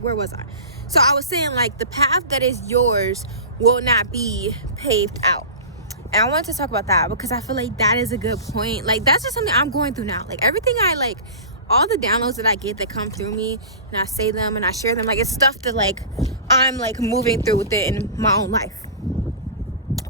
where was I? So I was saying, like, the path that is yours will not be paved out. And I wanted to talk about that because I feel like that is a good point. Like, that's just something I'm going through now. Like, everything I, like, all the downloads that I get that come through me, and I say them and I share them, like, it's stuff that, like, I'm, like, moving through with it in my own life,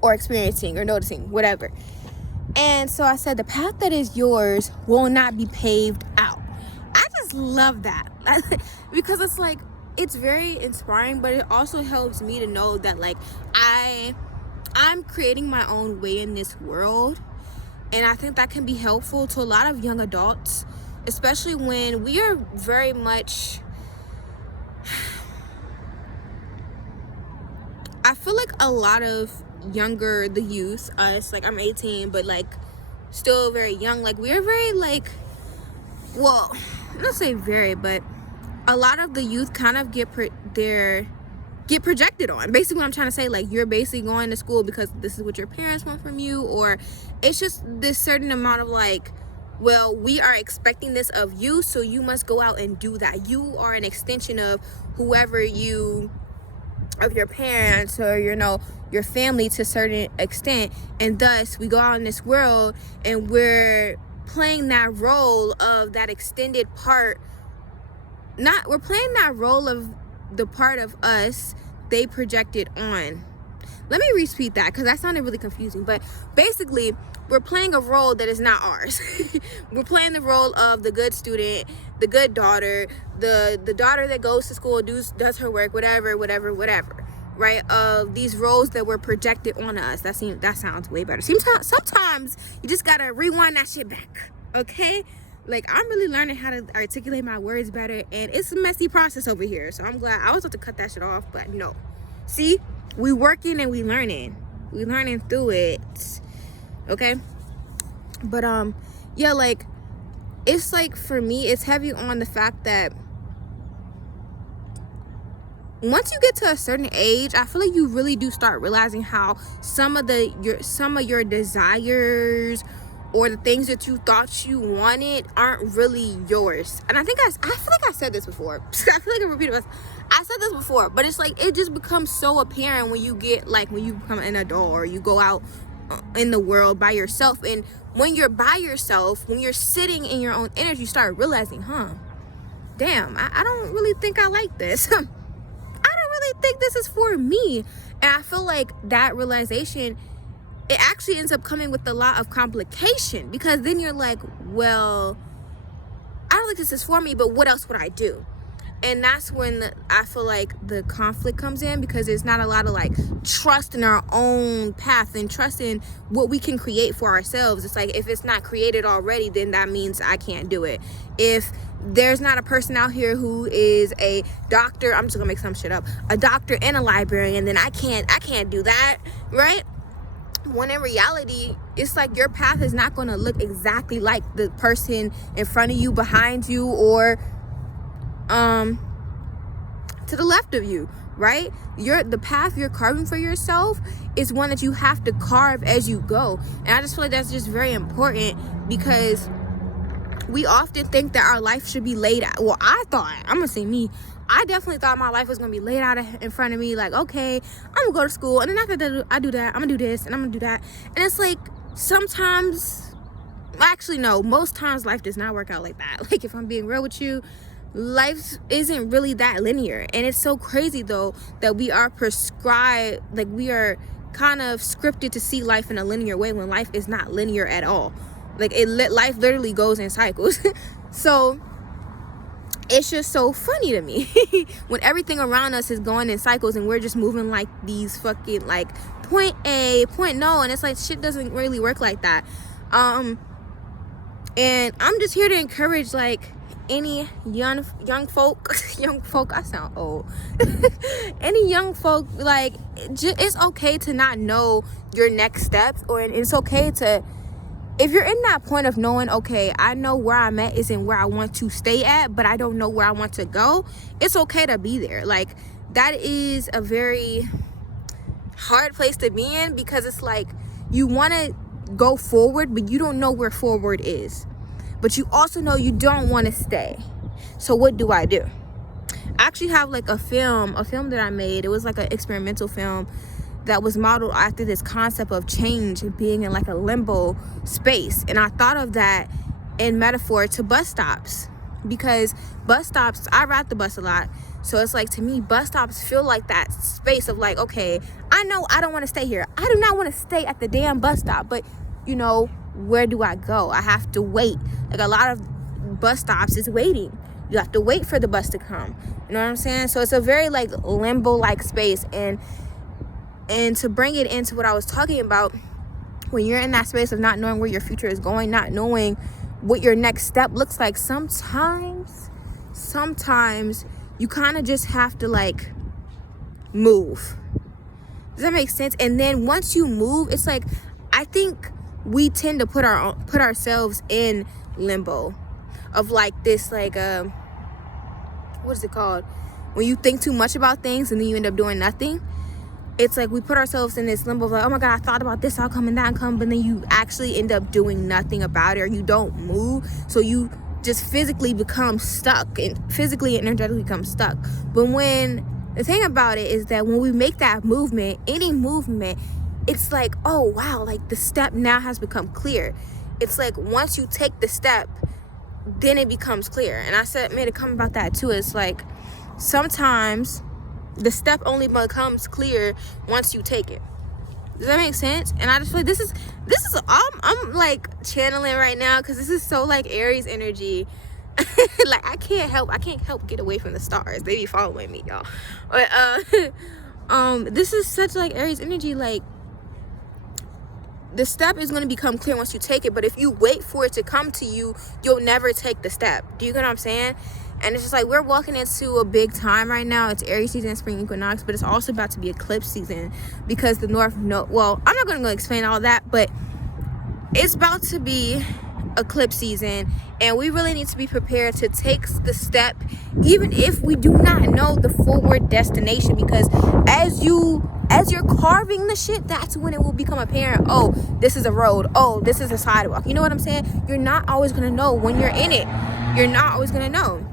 or experiencing, or noticing, whatever. And so I said, the path that is yours will not be paved out. I just love that. Because it's like, it's very inspiring, but it also helps me to know that, like, I'm creating my own way in this world. And I think that can be helpful to a lot of young adults, especially when we are very much, I feel like a lot of the youth, us, like, I'm 18, but, like, still very young, like, we're very, like, well, I'm not say very, but a lot of the youth kind of get projected on. Basically what I'm trying to say, like, you're basically going to school because this is what your parents want from you, or it's just this certain amount of, like, well, we are expecting this of you, so you must go out and do that. You are an extension of whoever of your parents, or, you know, your family to a certain extent, and thus we go out in this world and we're playing that role of that extended part. We're playing that role of the part of us they projected on. Let me repeat that because that sounded really confusing. But basically, we're playing a role that is not ours. We're playing the role of the good student, the good daughter, the daughter that goes to school, does her work, whatever, right? Of these roles that were projected on us. That sounds way better. Sometimes you just gotta rewind that shit back, okay? Like, I'm really learning how to articulate my words better, and it's a messy process over here. So I'm glad. I was about to cut that shit off, but no. See, we working and we learning through it, okay? But yeah, like, it's like, for me, it's heavy on the fact that once you get to a certain age, I feel like you really do start realizing how some of your desires or the things that you thought you wanted aren't really yours. And I feel like I said this before. I feel like I repeated myself. I said this before, but it's like, it just becomes so apparent when you become an adult, or you go out in the world by yourself. And when you're by yourself, when you're sitting in your own energy, you start realizing, damn, I don't really think I like this. I don't really think this is for me. And I feel like that realization, it actually ends up coming with a lot of complication, because then you're like, well, I don't think this is for me, but what else would I do? And that's when I feel like the conflict comes in, because there's not a lot of, like, trust in our own path and trust in what we can create for ourselves. It's like, if it's not created already, then that means I can't do it. If there's not a person out here who is a doctor, I'm just gonna make some shit up, a doctor and a librarian, then I can't do that, right? When in reality, it's like your path is not going to look exactly like the person in front of you, behind you, or to the left of you, right? The path you're carving for yourself is one that you have to carve as you go. And I just feel like that's just very important, because we often think that our life should be laid out. Well, I'm gonna say me, I definitely thought my life was going to be laid out in front of me. Like, okay, I'm going to go to school, and then after I do that, I'm going to do this, and I'm going to do that. And it's like, sometimes, actually, no, most times life does not work out like that. Like, if I'm being real with you, life isn't really that linear. And it's so crazy, though, that we are prescribed, like, we are kind of scripted to see life in a linear way, when life is not linear at all. Like, life literally goes in cycles. So it's just so funny to me when everything around us is going in cycles, and we're just moving like these fucking, like, point A, point no, and it's like, shit doesn't really work like that. And I'm just here to encourage, like, any young folk, I sound old. Any young folk, like, it's okay to not know your next steps, or it's okay to, if you're in that point of knowing, okay, I know where I'm at isn't where I want to stay at, but I don't know where I want to go, it's okay to be there. Like, that is a very hard place to be in, because it's like, you want to go forward, but you don't know where forward is. But you also know you don't want to stay. So what do? I actually have like a film that I made. It was like an experimental film that was modeled after this concept of change and being in like a limbo space. And I thought of that in metaphor to bus stops, because bus stops, I ride the bus a lot. So it's like, to me, bus stops feel like that space of like, okay, I know I don't want to stay here. I do not want to stay at the damn bus stop, but you know, where do I go? I have to wait. Like, a lot of bus stops is waiting. You have to wait for the bus to come. You know what I'm saying? So it's a very like limbo like space. And to bring it into what I was talking about, when you're in that space of not knowing where your future is going, not knowing what your next step looks like, sometimes you kind of just have to like move. Does that make sense? And then once you move, it's like, I think we tend to put ourselves in limbo of like this, like what is it called, when you think too much about things and then you end up doing nothing. It's like we put ourselves in this limbo of like, oh my God, I thought about this outcome and that outcome, but then you actually end up doing nothing about it, or you don't move. So you just physically become stuck, and physically and energetically become stuck. But when the thing about it is that when we make that movement, any movement, it's like, oh wow, like the step now has become clear. It's like once you take the step, then it becomes clear. And I made a comment about that too. It's like sometimes the step only becomes clear once you take it. Does that make sense? And I just feel like this is I'm like channeling right now, because this is so like Aries energy. Like I can't help get away from the stars. They be following me, y'all. But this is such like Aries energy. Like, the step is going to become clear once you take it, but if you wait for it to come to you, you'll never take the step. Do you get what I'm saying? And it's just like, we're walking into a big time right now. It's Aries season, spring equinox, but it's also about to be eclipse season, because the north node, well, I'm not going to go explain all that, but it's about to be eclipse season, and we really need to be prepared to take the step, even if we do not know the forward destination, because as you're carving the shit, that's when it will become apparent. Oh, this is a road. Oh, this is a sidewalk. You know what I'm saying? You're not always going to know when you're in it. You're not always going to know.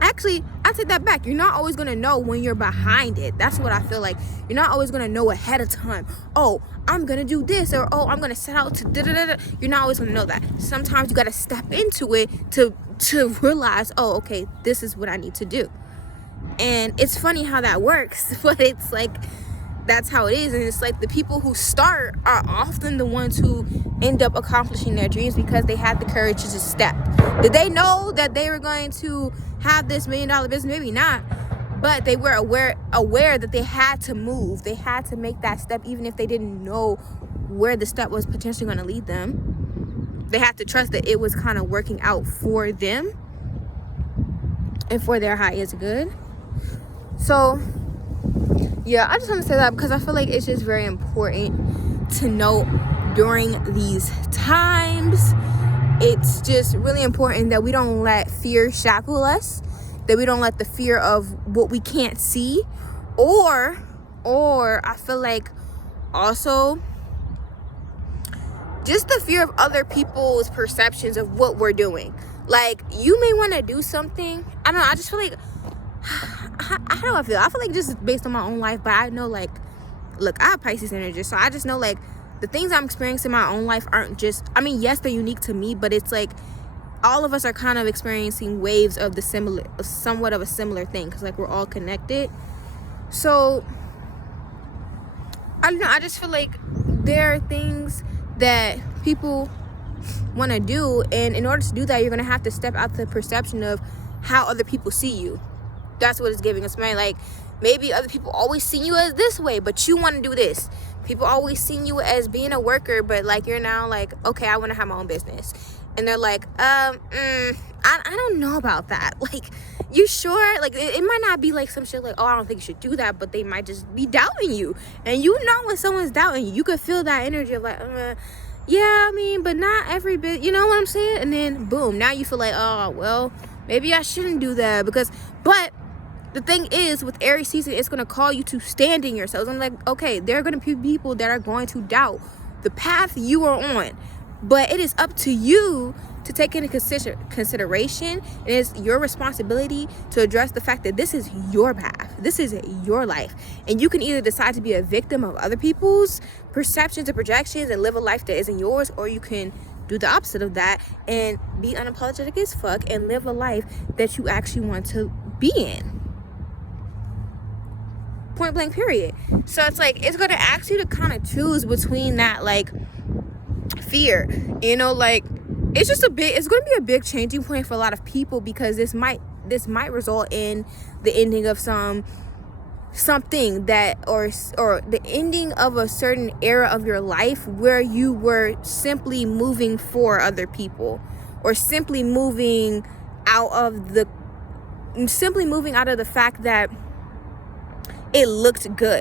Actually, I take that back. You're not always going to know when you're behind it. That's what I feel like. You're not always going to know ahead of time. Oh, I'm going to do this, or oh, I'm going to set out to da-da-da-da. You're not always going to know that. Sometimes you got to step into it to realize, oh, okay, this is what I need to do. And it's funny how that works, but it's like, that's how it is. And it's like the people who start are often the ones who end up accomplishing their dreams, because they had the courage to just step. Did they know that they were going to have this $1 million business? Maybe not, but they were aware that they had to move. They had to make that step, even if they didn't know where the step was potentially going to lead them. They had to trust that it was kind of working out for them and for their highest good. So yeah, I just want to say that because I feel like it's just very important to note during these times. It's just really important that we don't let fear shackle us, that we don't let the fear of what we can't see, or I feel like also just the fear of other people's perceptions of what we're doing. Like, you may want to do something. I don't know, I just feel like, how do I feel? I feel like just based on my own life, but I know, like, look, I have Pisces energy, so I just know, like, the things I'm experiencing in my own life aren't just, I mean, yes, they're unique to me, but it's like all of us are kind of experiencing waves of the similar, somewhat of a similar thing, because like we're all connected. So I don't know, I just feel like there are things that people want to do, and in order to do that, you're going to have to step out the perception of how other people see you. That's what it's giving us, man. Like, maybe other people always see you as this way, but you want to do this. People always see you as being a worker, but like you're now like, okay, I want to have my own business. And they're like, I don't know about that. Like, you sure? Like, it might not be like some shit like, oh, I don't think you should do that, but they might just be doubting you. And you know when someone's doubting you, you could feel that energy of like, yeah, I mean, but not every bit, you know what I'm saying? And then boom, now you feel like, oh, well, maybe I shouldn't do that, but the thing is, with Aries season, it's going to call you to stand in yourselves. I'm like, okay, there are going to be people that are going to doubt the path you are on. But it is up to you to take into consideration. And it's your responsibility to address the fact that this is your path, this is your life, and you can either decide to be a victim of other people's perceptions and projections and live a life that isn't yours, or you can do the opposite of that and be unapologetic as fuck and live a life that you actually want to be in. Point blank, period. So it's like, it's going to ask you to kind of choose between that, like, fear, you know, like, it's going to be a big changing point for a lot of people, because this might result in the ending of something that, or the ending of a certain era of your life where you were simply moving for other people, or simply moving out of the fact that it looked good.